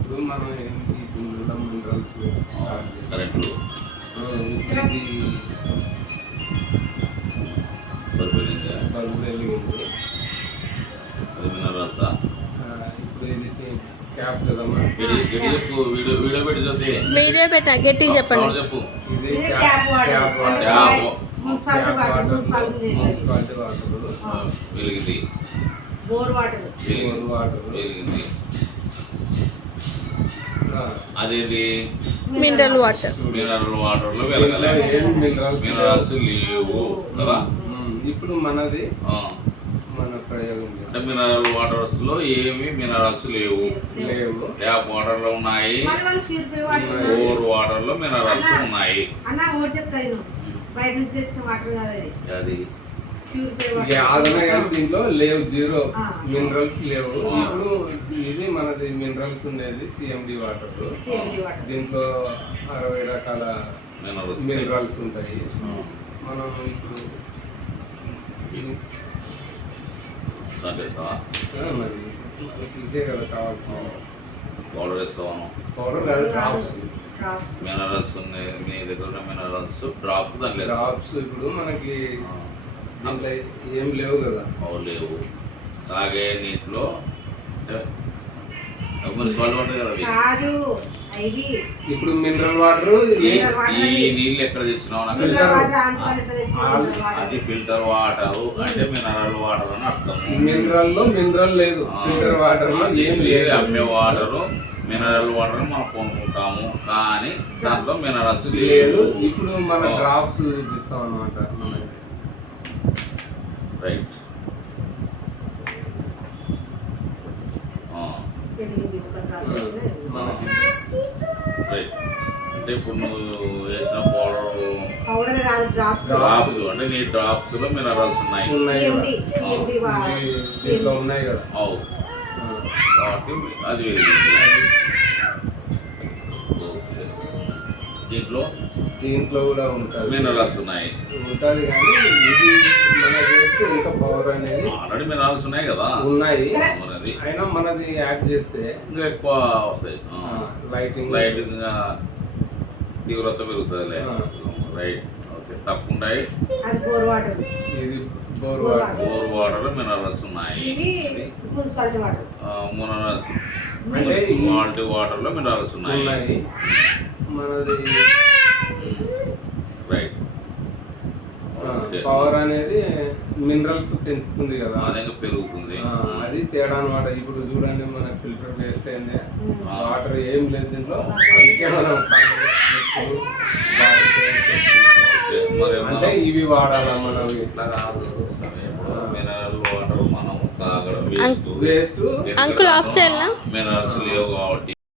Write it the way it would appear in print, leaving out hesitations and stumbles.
ఇప్పుడు మనం minerals current bulb వెలిగింది. అది మినరల్సా? ఇప్పుడు ఇది క్యాప్ కదమ్మా. వీడియో పెట్టి చదివి వీడియో పెట్టా గట్టి చెప్పండి. చెప్పు. ఇది క్యాప్ మున్సిపాలిటీ వాటర్ వెలిగింది. బోర్ వాటర్ వెలిగింది. అదేది మినరల్ వాటర్. మినరల్ వాటర్ లో వెలగలేదు. మినరల్స్ లేవు కదా. ఇప్పుడు మనది మన ప్రయోగం అంటే మినరల్ వాటర్స్ లో ఏమి మినరల్స్ లేవు. ట్యాప్ వాటర్ లో ఉన్నాయి, బోర్ వాటర్ లో మినరల్స్ ఉన్నాయి. బయట నుంచి తెచ్చిన వాటర్ అది దీంట్లో లేవు, జీరో మినరల్స్ లేవు. ఇప్పుడు ఇది మనది మినరల్స్ ఉండేది సిఎండి వాటర్. దీంట్లో 60 రకాల మినరల్స్ ఉంటాయి. మనం ఇప్పుడు మరి ఇదే కదా కావాల్సిన పౌడర్ వేస్తాను. పౌడర్ కాదు, డ్రాప్స్. మినరల్స్ ఉన్నాయి మీ దగ్గర. మినరల్స్ డ్రాప్స్ దాని డ్రాప్స్ ఇప్పుడు మనకి ఏం లేవు కదా. లేవు. తాగే నీటిలో మున్సిపాలిటీ వాటర్ కదా అవి. ఇప్పుడు మినరల్ వాటర్ ఈ నీళ్ళు ఎక్కడ తెచ్చినావు? అది ఫిల్టర్ వాటర్ అంటే మినరల్ వాటర్ అని అర్థం. మినరల్ లో మినరల్ లేదు, ఫిల్టర్ వాటర్ లో ఏం లేదు. అమ్మే వాటర్ మినరల్ వాటర్ మనం కొనుక్కుంటాము, కానీ దాంట్లో మినరల్స్ లేదు. ఇప్పుడు మన డ్రాప్స్ చూపిస్తాం అన్నమాట. రైట్. రైట్. అంటే ఇప్పుడు నువ్వు వేసిన పౌడర్ కాదు, డ్రాప్స్. అంటే నీ డ్రాప్స్ లో మినరల్స్ ఉన్నాయి కదా. అవు కాబట్టి అది వెలిగింది. దీంట్లో కూడా ఉంటుంది, మినరల్స్ ఉన్నాయి. ఉంటుంది కానీ ఇది మన చేస్తే ఇంకా పవర్ అనేది ఆల్రెడీ మినరల్స్ ఉన్నాయి కదా. ఉన్నాయి, అయినా మనది యాడ్ చేస్తే ఇంకా ఎక్కువ వస్తాయి. లైటింగ్ తీవ్రత పెరుగుతుంది. రైట్. ఓకే. తప్పకుండా ఇది బోర్ వాటర్ మినరల్స్ ఉన్నాయి. మున్సిపాలిటీ వాటర్ లో మినరల్స్ ఉన్నాయి. మనది రైట్. పవర్ అనేది మినరల్స్ పెంచుతుంది కదా, అదే పెరుగుతుంది. అది తేడా అనమాట. ఇప్పుడు చూడండి మన ఫిల్టర్ వేస్ట్ అయింది, వాటర్ ఏం లేదు దీంట్లో. అందుకే మనం అంటే ఇవి వాడాలా మనం, ఇట్లా కాదు. మినరల్ వాటర్ మనం తాగడం వేస్ట్. అంకుల్ ఆఫ్ చేయాలా? మినరల్స్ లేవు కాబట్టి